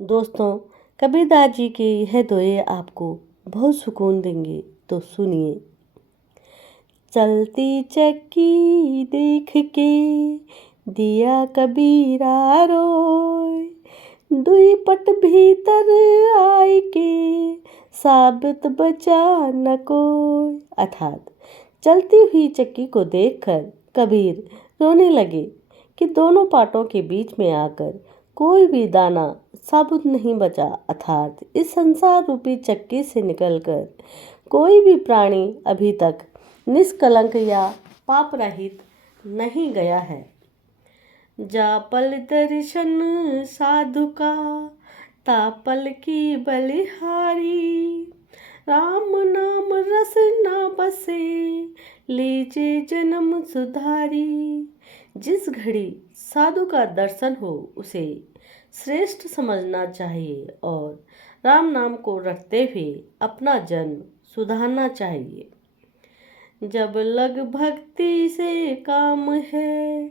दोस्तों, कबीरदास जी के यह दोहे आपको बहुत सुकून देंगे, तो सुनिए। चलती चक्की देख के दिया कबीरा रोय, दुई पट भीतर आई के साबित बचा न कोय। अर्थात चलती हुई चक्की को देखकर कबीर रोने लगे कि दोनों पाटों के बीच में आकर कोई भी दाना साबुत नहीं बचा। अर्थात इस संसार रूपी चक्की से निकलकर कोई भी प्राणी अभी तक निष्कलंक या पाप रहित नहीं गया है। जा पल दर्शन साधु का तापल की बलिहारी, राम नाम रस ना बसे लीजिए जन्म सुधारी। जिस घड़ी साधु का दर्शन हो उसे श्रेष्ठ समझना चाहिए और राम नाम को रटते हुए अपना जन्म सुधारना चाहिए। जब लग भक्ति से काम है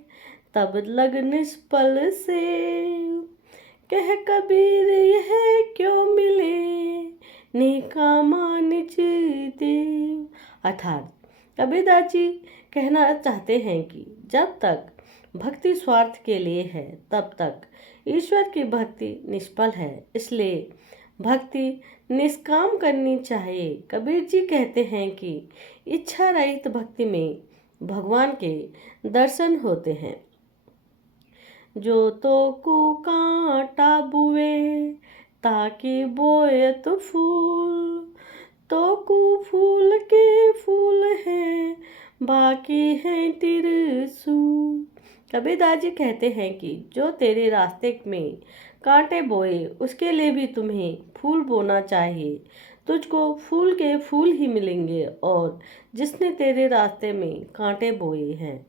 तब लग निष्फल से, कह कबीर यह क्यों मिले निकामा निज देव। अर्थात कबीरदास जी कहना चाहते हैं कि जब तक भक्ति स्वार्थ के लिए है तब तक ईश्वर की भक्ति निष्फल है, इसलिए भक्ति निष्काम करनी चाहिए। कबीर जी कहते हैं कि इच्छा रहित भक्ति में भगवान के दर्शन होते हैं। जो तो को कांटा बुए ताकि बोयत फूल, तो को फूल के फूल हैं बाकी हैं त्रिशूल। कबीरदास जी कहते हैं कि जो तेरे रास्ते में कांटे बोए उसके लिए भी तुम्हें फूल बोना चाहिए, तुझको फूल के फूल ही मिलेंगे, और जिसने तेरे रास्ते में कांटे बोए हैं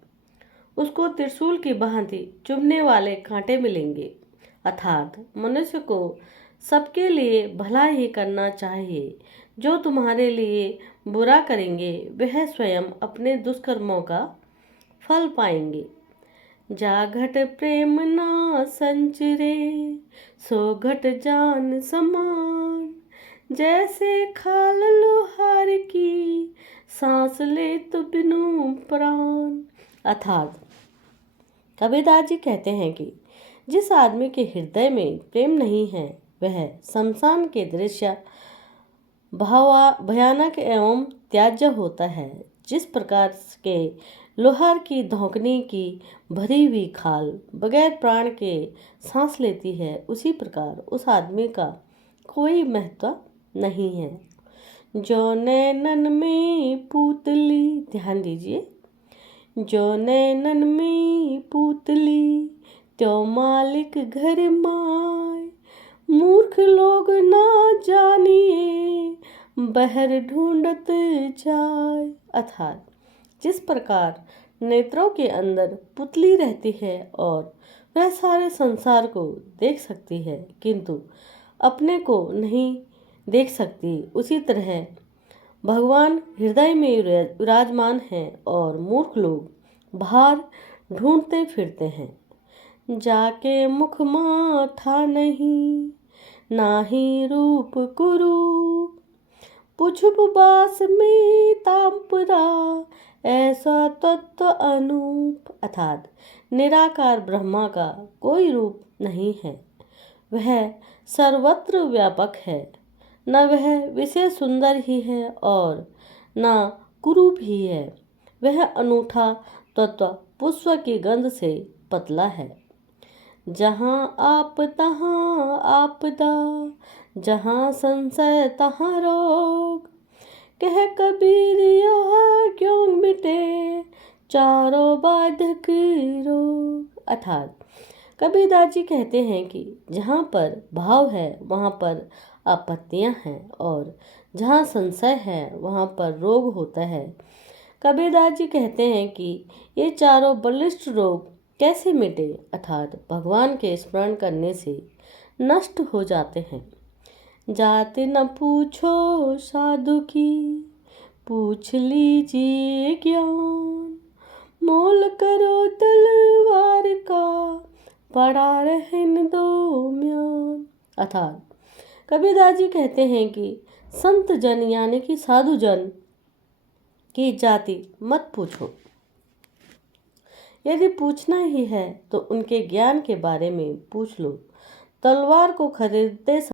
उसको त्रिशूल की भांति चुभने वाले कांटे मिलेंगे। अर्थात मनुष्य को सबके लिए भला ही करना चाहिए। जो तुम्हारे लिए बुरा करेंगे वह स्वयं अपने दुष्कर्मों का फल पाएंगे। जा घट प्रेम ना संचरे सो घट जान समान, जैसे खाल लोहार की सांस ले तो बिनु प्राण। अर्थात कबीरदास जी कहते हैं कि जिस आदमी के हृदय में प्रेम नहीं है वह शमशान के दृश्य भयानक एवं त्याज्य होता है। जिस प्रकार के लोहार की धौंकने की भरी हुई खाल बगैर प्राण के सांस लेती है, उसी प्रकार उस आदमी का कोई महत्व नहीं है। जो नैनन में पुतली, ध्यान दीजिए, जो नैनन में पुतली त्यो मालिक घर माय, मूर्ख लोग ना जानिए बहर ढूंढत जाय। अर्थात जिस प्रकार नेत्रों के अंदर पुतली रहती है और वह सारे संसार को देख सकती है किंतु अपने को नहीं देख सकती, उसी तरह भगवान हृदय में विराजमान हैं और मूर्ख लोग बाहर ढूंढते फिरते हैं। जाके मुख माथा नहीं नाही रूप कुरूप, पुछुप बास में तापरा ऐसा तत्व अनूप। अर्थात निराकार ब्रह्मा का कोई रूप नहीं है, वह सर्वत्र व्यापक है। न वह विषय सुंदर ही है और न कुरूप ही है, वह अनूठा तत्व पुष्प की गंध से पतला है। जहाँ आप तहाँ आपदा, जहाँ संशय तहाँ रोग, कह कबीर यह क्यों मिटे चारों बाधक रोग। अर्थात कबीरदास जी कहते हैं कि जहाँ पर भाव है वहाँ पर आपत्तियाँ हैं और जहाँ संशय है वहाँ पर रोग होता है। कबीरदास जी कहते हैं कि ये चारों बलिष्ठ रोग कैसे मिटे। अर्थात भगवान के स्मरण करने से नष्ट हो जाते हैं। जाति न पूछो साधु की पूछ लीजिए ज्ञान, मोल करो तलवार का पड़ा रहन दो म्यान। अर्थात कबीरदास जी कहते हैं कि संत जन यानी कि साधु जन की जाति मत पूछो, यदि पूछना ही है तो उनके ज्ञान के बारे में पूछ लो। तलवार को खरीदते